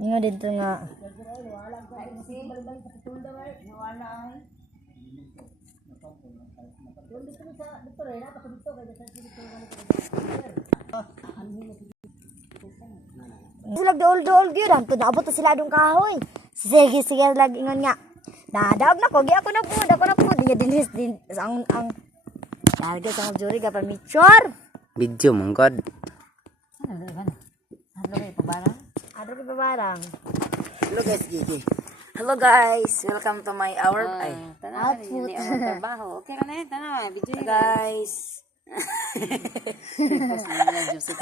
Nga dito nga. Sila dool-dool gyud antud naabot na sila dong kahoy. Sige lagi ingon nga. Nadaog na ko, gi ako na po. Dinya dinis din ang target sa juri ka pamitsor. Video manggod. Ano kay pabarang? Hello guys, Gigi. Hello guys, welcome to my hour. Ay, Output. Trabaho. Okay ka na yun, tanaw. Video guys. Joseph.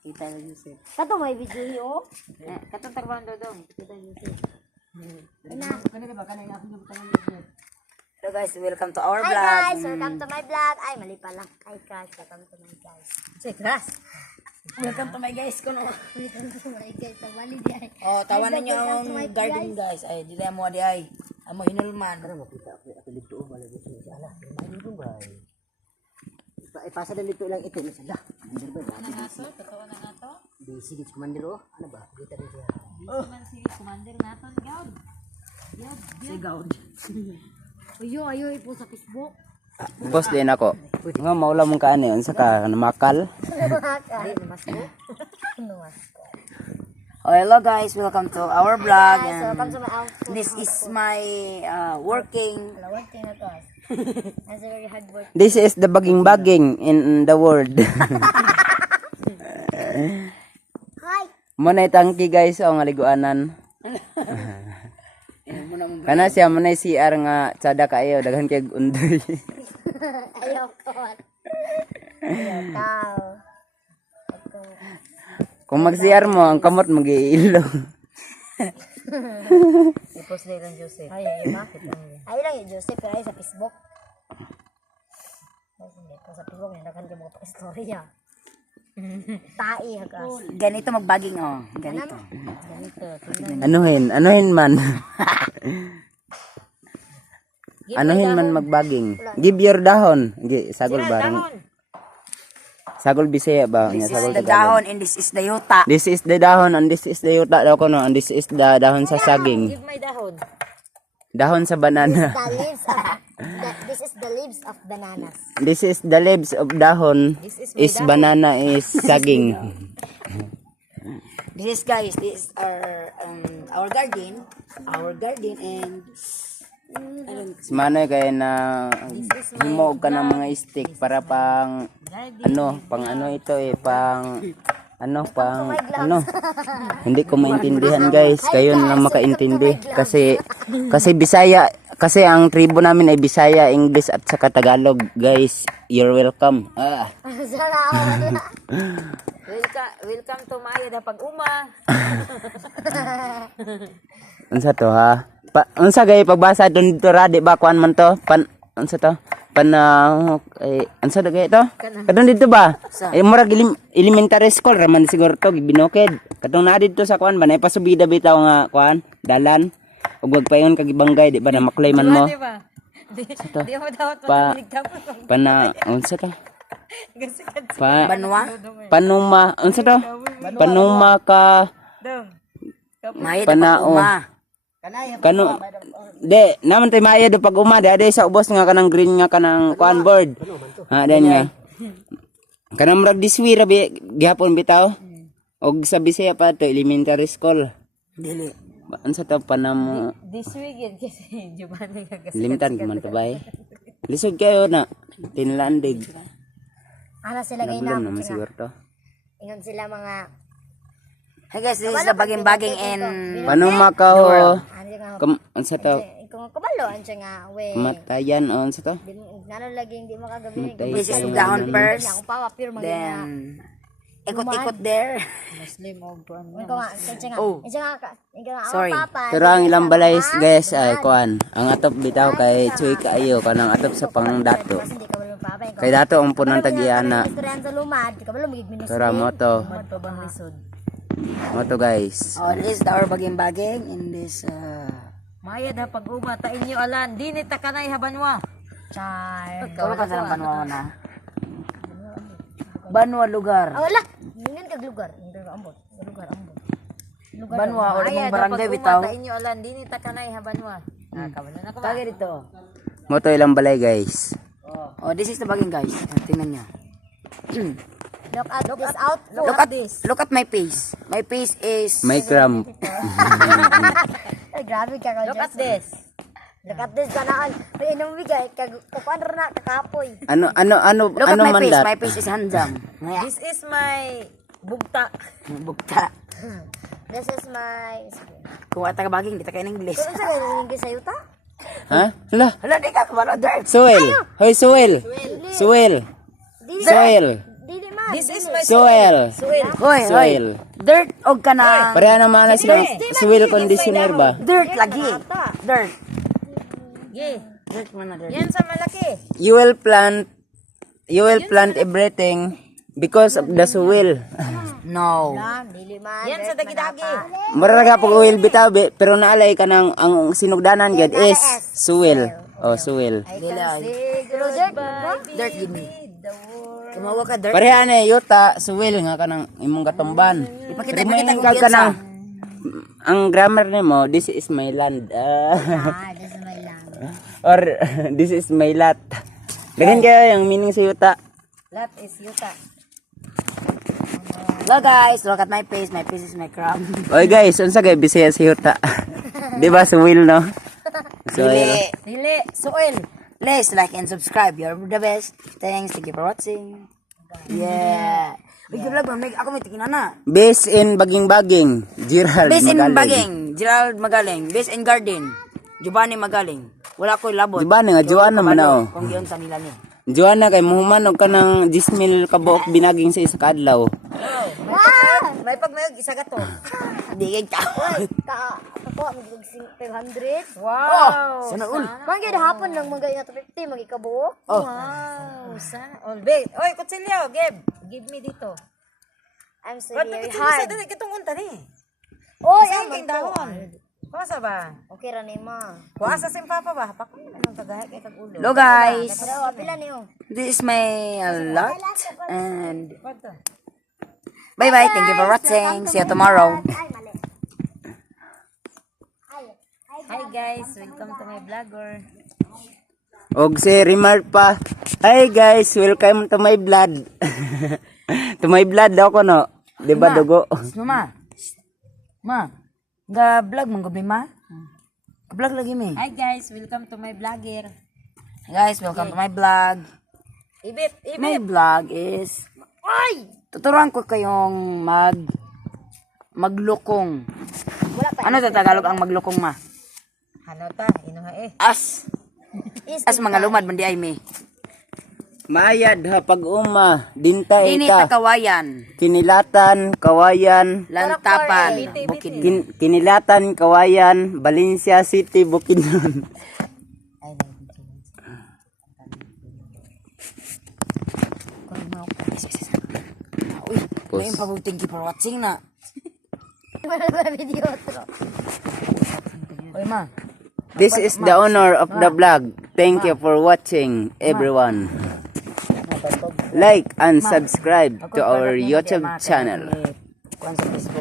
Kita na Joseph. Kato may video yo. Katong trabaho dodong. Kita na Joseph. Hello guys, welcome to our Hi vlog. guys, welcome to my vlog. Ay, mali pala. Hi guys, welcome to my guys. Say, Kras. Welcome to my guys ko no. Welcome to my guys. Mali di ay. Oh, tawanan niyo Welcome ang to my garden guys. Ay, dili mo di ay. Amo hinulman. Para makita ako dito bala dito sa ala. Dito ba? Ipasa din dito lang ito ni sala. Hindi ba? Totoo na nga to. Di sige commander oh. Ano ba? Kita rin siya. Man si commander naton, gaud. Si Gaud. Ayo ipo sa Facebook. Boss din ako. Nga maula mong kaan eh. Unsa ka namakal? Ay, mas ko. Mas. Oh, hello guys, welcome to our vlog. Guys, And welcome to my outfit. this is my working. Lawat kayo na to. That's a very hard work. This is the baging-baging in the world. Hi. Muna tangki guys ang aliguanan. Kana siya muna CR nga tsada kayo daghan kay undoy. Ayaw ko. Ayaw tao. Kung mag-CR mo ang kamot mag-iilo. I-post na lang Joseph. Ay, bakit? Ay lang yung Joseph ay sa Facebook. Ay, hindi ko sa Facebook yan. Dagan yung mga istorya. Tai hagas. Ganito magbaging oh. Ganito. Anuhin man. Anuhin man magbaging. Give your dahon. Sagol barang. Sagol Bisaya ba? This Sagol is the Tagalog. dahon and this is the yuta. This is the dahon and this is the yuta daw ko no. And this is the dahon sa saging. Give my dahon. Dahon sa banana. The leaves of, this is the leaves of bananas. This is the leaves of dahon. Is banana is saging. This is guys, this is our garden. Our garden and Simanoy kaya na himog ka ng mga stick para pang pang ano ito eh, pang hindi ko maintindihan guys, kayo na lang makaintindi kasi Bisaya, kasi ang tribo namin ay Bisaya, English at saka Tagalog guys, you're welcome. Welcome to Maya da pag-uma. Unsa to ha? Unsa gay pagbasa dun dito ra di ba kuan man to? Unsa to? Unsa gay to? Kadon dito ba? Murag elementary school ra man siguro to binoked. Kadong na dito sa kuan ba na ipasubida bitaw nga kuan, dalan. Ug wag payon kag ibangay di ba na maklay man mo. Di ba? Di mo daw Unsa to? banwa. Panuma, unsa to? Panuma ka May panao. Kano de naman tay maya do pag uma de sa ubos nga kanang green nga kanang kuan board. Ha den nga. Kanang murag diswi ra gihapon bitaw. Og sa Bisaya pa to elementary school. Dili. Unsa to panamo this week kasi Giovanni ka limtan man to bay. Lisod kayo na tinlandig. Ano sila Nagulan ganyan? naman siguro to. Ingon sila mga Hey guys, this is the baging-baging and Panuma ka ho. ano nga Unsa to? kung kabalo an siya nga we. Matayan o unsa to? Nano laging di makagabi. this is the dahon first. Ako pa pure mga Then ikot-ikot there. Muslim og kuan. Ikaw nga, kaya nga. Ikaw nga, Sorry. papa. Pero ang ilang balay guys ay kuan. Ang atop bitaw kay Chuy kaayo kanang atop sa pangdato. Hindi ka wala papa. Kay dato ang punang tagiana. Istoryan sa lumad, di ka wala magig ministry. Tara mo to. Pabang lisod. Mo to guys. Oh, this is our baging-baging in this Maya da pag-uma ta inyo alan dinit ta kanay habanwa. Char. Wala ka sa panwa na. Banwa lugar. Ah, wala. Ingin kag lugar. Lugar ambot. Lugar ambot. Lugar. Banwa o Maya ibang da barangay pag-uma bitaw. ta inyo alan dini ta kanay habanwa. Kabanan ako ba? Tagay dito. Moto ilang balay guys. Oh, this is the baging guys. Tingnan niyo. Look at this outfit. Look at my face. My face is May cramp. Ay, grabe ka ka. Look at this. Look at this ganaan. May inong bigay kag kuan ra na kakapoy. Ano Look at my man face. dat? My face is handsome. Ngaya. This is my bugta. Bukta. This is my Kung ata ka baging, di ta kayo ng English. Kung sa ganun sa yuta? Ha? Hala. Hala, di ka kumalo, dirt. Suel. Hoy Suel. Suel. Dili. Suel. Dili man. This is my Suel. Hoy, hoy. Suel. Dirt og ka na. Pareha naman na sila Suel conditioner ba? Dirt lagi. Dirt. Gi. Dirt man na dirt. Yan sa malaki. You will plant everything because of the soil. No. Dili man. Yan sa dagi-dagi. Maraga pag oil bitaw pero naalay ka ng ang sinugdanan gid is soil. Oh, soil. Dili ay. Pero dirt ba? Dirt gid ni. Kumawa ka dirt. Pareha na yuta soil nga kanang imong gatumban. Ipakita Remind kung ka kinsa. kanang ang grammar nimo this is my land. This is my lang. Or this is my lot. Ganyan kaya yung meaning sa yuta. That is yuta. Hello guys, look at my face. My face is my crown. Oy guys, unsa kay Bisaya sa yuta? Di ba soil no? Soil. Dili. Soil. Please like and subscribe. You're the best. Thanks. Thank you for watching. Yeah. Uy, vlog mo. Ako may tingin na. Based in Baging-Baging, Gerald Base in Magaling. Baging. Gerald Magaling. Base in Garden. Giovanni Magaling. Wala ko'y labot. Giovanni nga, Joanna man na, oh. Kung yun sa nila ni. Joanna kay muhumanog ka ng 10,000 kabuok binaging sa isa kadlaw. May pagmayog isa ka to. Hindi kay tao. Ako, mag-500. Wow. Sana ul. Mangga hapon lang mga na 50 magikabuo. Oh. Wow. Sana all. Wait. Oy, kutsilyo. Give me dito. I'm so Ba't very nagkutsilyo sa hard. dito? Kitong unta ni. Oh, Saan yan kayong man to. dahon? Kuwasa ba? Okay ra ni ma. Kuwasa simpapa ba? Pakuin anong kagahe kay kag ulo. Hello guys. Pero pila niyo. This is my lot. And Pagto. bye bye. Thank you for watching. See you tomorrow. Ay, mali. Hi guys, welcome to my vlogger. Og si remark pa, hi guys, welcome to my blood. To my blood daw ko no. Di ba dugo? Mama. Ma. Ga vlog mong gabi ma. Vlog lagi mi. Hi guys, welcome to my vlogger. Guys, welcome to my vlog. Ibit, My ibit. vlog is tuturuan ko kayong maglukong. Ano sa Tagalog ang maglukong ma? Ano ta? Inuha eh. As mga lumad mandi ay mi. Mayad ha pag-uma, dinta Dini ita, ta kawayan, kinilatan, kawayan, lantapan, bukid. Kinilatan, kawayan, Valencia City, Bukidnon. Uy, may thank you for watching na. Wala ba video to? Uy ma. This is the honor of the vlog. Thank you for watching, everyone. Like and subscribe to our YouTube channel. Kuan sa Facebook.